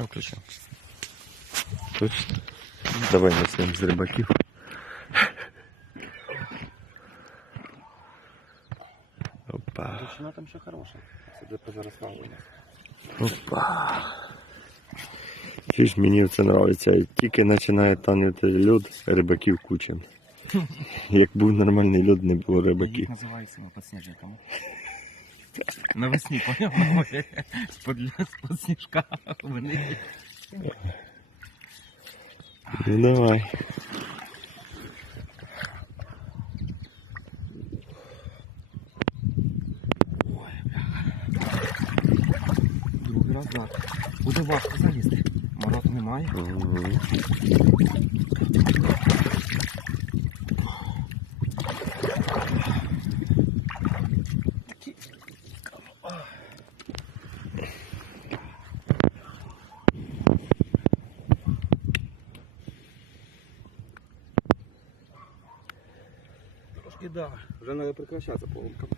Я включив. Точно? Давай начнем з рибаків. Опа. Дичина там ще хороша. Це де позаростало у нас. Опа. Чуєш, мені це подобається. Тільки починає танути льод, рибаків куча. Як був нормальний льод, не було рибаків. Їх називають цими подснежниками. Навесні, поняв, на морі. З-под сніжка вони. Ну давай. Другий раз, так. Буде важко залізти. Морозу немає. Трошки да. Вже треба прекращатися поломками.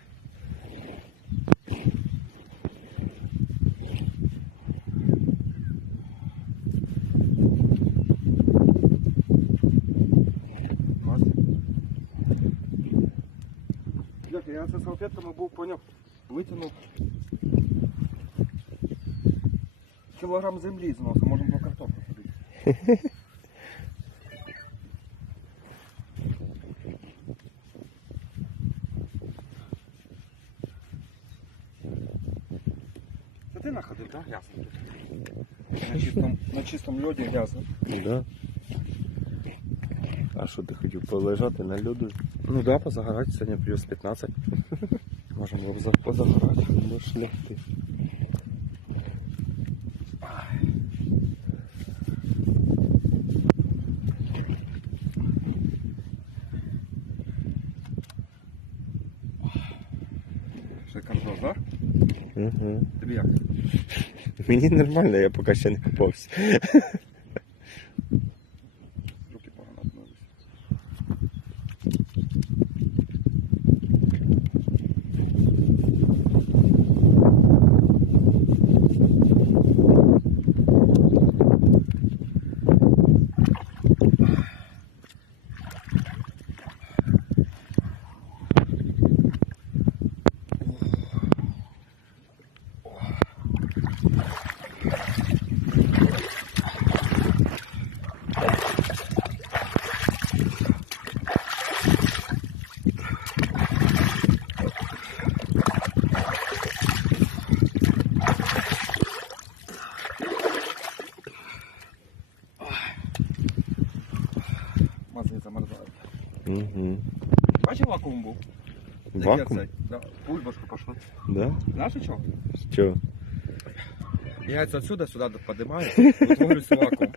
Я це салфетками був поняв, витягнув кілограм землі з носа, можемо по картоплю ходити. Це ти находив, так? Ясно. На чистому, на чистому льоді грязно. Да. А що ти хотів полежати на льоду? Ну да, позагорати, сьогодні плюс 15. Можемо поза- позагорати. Ну шляхти. Ще картоз, так? Угу. Тобі як? Мені нормально, я поки ще не купався. Угу. Бачив вакуум був? Вакуум? Да. Бульбашку пошла. Да? Знаєш що? Що? Яйця отсюда сюди подимаю, утворюється вакуум.